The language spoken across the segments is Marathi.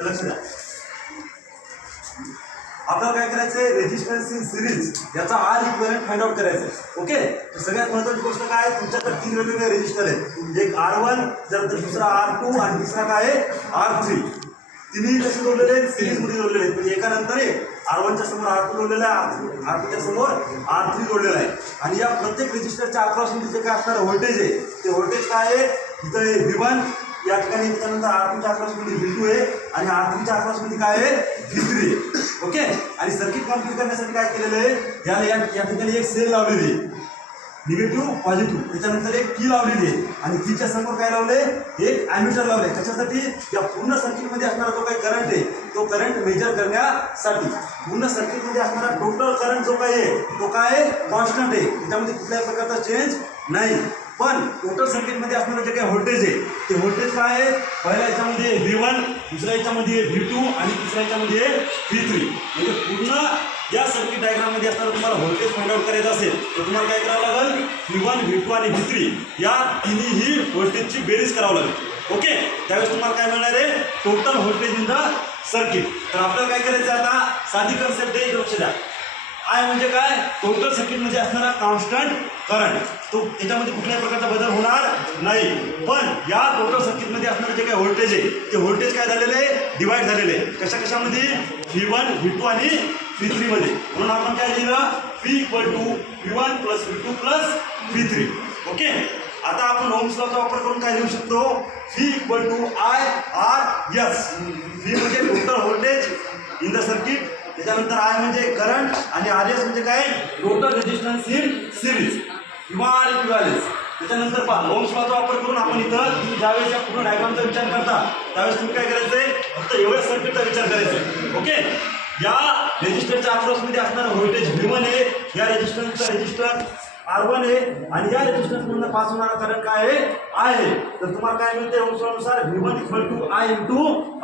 लक्ष द्या, आपल्याला काय करायचंय, रेजिस्टन्स इन सिरीज याचा आर इक्विव्हॅलेंट फाइंड आउट करायचं आहे. ओके, तर सगळ्यात महत्त्वाची गोष्ट काय, तुमच्याकडे 3 वेगवेगळे रेजिस्टर आहेत, एक R1, त्यानंतर दुसरा R2 आणि तिसरा काय आहे R3. तिन्ही कसे जोडलेले आहेत, सिरीज मध्ये जोडलेले आहेत. म्हणजे एका नंतर एक R1 च्या समोर R2 जोडलेला आहे, R2 च्या समोर R3 जोडलेला आहे. आणि या प्रत्येक रेजिस्टरच्या अक्रॉस मध्ये जे काय असणार व्होल्टेज आहे, ते व्होल्टेज काय आहे, इथं V1 या ठिकाणी, त्यानंतर R2 च्या अक्रॉस मध्ये V2 आहे आणि R3 च्या अक्रॉस मध्ये काय आहे V3 आहे. ओके, आणि सर्किट कम्प्लीट करण्यासाठी काय केलेलं आहे, या ठिकाणी एक सेल लावलेली आहे, निगेटिव्ह पॉझिटिव्ह, त्याच्यानंतर एक की लावलेली आहे आणि कीच्या समोर काय लावले, एक ॲमीटर लावले. त्याच्यासाठी या पूर्ण सर्किटमध्ये असणारा जो काही करंट आहे तो करंट मेजर करण्यासाठी. पूर्ण सर्किटमध्ये असणारा टोटल करंट जो काही आहे तो काय आहे, कॉन्स्टंट आहे, त्याच्यामध्ये कुठल्याही प्रकारचा चेंज नाही. पण टोटल सर्किटमध्ये असणारं जे काही व्होल्टेज आहे ते व्होल्टेज काय आहे, पहिल्या याच्यामध्ये V1, दुसऱ्या याच्यामध्ये V2 आणि तिसऱ्या याच्यामध्ये V3. म्हणजे पूर्ण या सर्किट डायग्राममध्ये असणारं तुम्हाला व्होल्टेज फाइंड आउट करायचं असेल तर तुम्हाला काय करावं लागेल, V1, V2 आणि V3 या तिन्ही व्होल्टेजची बेरीज करावं लागेल. ओके, त्यावेळेस तुम्हाला काय मिळणार आहे, total voltage in the circuit. तर आपल्याला काय करायचं आहे, आता साधी कन्सेप्ट आहे, लक्ष द्या. आय म्हणजे काय, टोटल सर्किटमध्ये असणारा कॉन्स्टंट करंट, तो त्याच्यामध्ये कुठल्याही प्रकारचा बदल होणार नाही. पण या टोटल सर्किटमध्ये असणारे जे काही व्होल्टेज आहे ते व्होल्टेज काय झालेलं आहे, डिवाइड झालेले आहे. कशामध्ये, V1, V2 आणि V3 मध्ये. म्हणून आपण काय लिहिलं, V = V1 + V2 + V3. Okay, आता आपण ओम्स लॉचा वापर करून काय लिहू शकतो, V = IRS. V म्हणजे total voltage in the circuit, त्याच्यानंतर I म्हणजे करंट आणि RS म्हणजे काय, टोटल रेजिस्टन्स इन सिरीज किंवा इक्विव्हॅलेंस. त्याच्यानंतर पहा, ओम्स लॉचा वापर करून आपण इथं ज्यावेळेस या पूर्ण डायग्रामचा विचार करता त्यावेळेस तुम्ही काय करायचंय, फक्त एवढ्या सर्किटचा विचार करायचा. ओके, या रेजिस्टरच्या अक्रॉसमध्ये असणारा व्होल्टेज V1 आहे, या रेजिस्टन्सचा रेजिस्टर R1 आहे आणि या रेजिस्टन्समधून पास होणारा करंट काय आहे, I आहे. तर तुम्हाला काय मिळते, ओम्स लॉनुसार V1 = I ×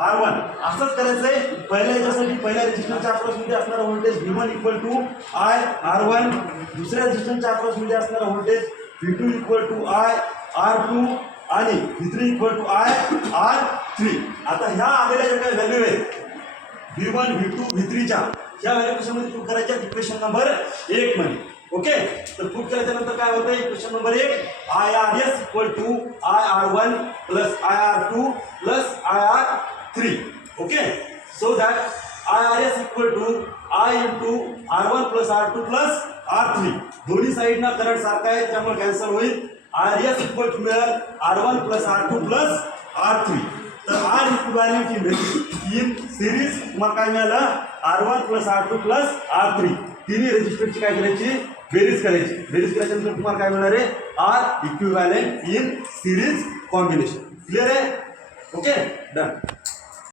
R1. असंच करायचंय पहिल्या याच्यासाठी, पहिल्या रेजिस्टन्सच्या अक्रॉसमध्ये असणारा व्होल्टेज V1 = I R1, दुसऱ्या रेजिस्टन्सच्या अक्रॉसमध्ये असणारा व्होल्टेज V2 = I R2 आणि V3 = I R3. आता ह्या आलेल्या ज्या काही व्हॅल्यू आहेत V1, V2, V3 च्या ह्या व्हॅल्यू कशामध्ये प्रूव्ह करायच्या, इक्वेशन नंबर 1 मध्ये. ओके, तर प्रूव्ह केल्याच्या नंतर काय होतं, equation number 1, IRS = IR1 + IR2 + IR3. Okay, so that IRS = I × R1 + R2 + R3. दोन्ही साईडना करंट सारखा आहे त्यामुळे कॅन्सल होईल. IRS मिळेल R1 + R2 + R3. तर R इक्विव्हॅलेंट इन सिरीज तुम्हाला काय मिळालं, R1 + R2 + R3. तिन्ही रेजिस्टरची काय करायची, बेरीज करायची. बेरीज केल्यानंतर तुम्हाला काय मिळणार आहे, R equivalent in series combination. Clear आहे. Okay, done.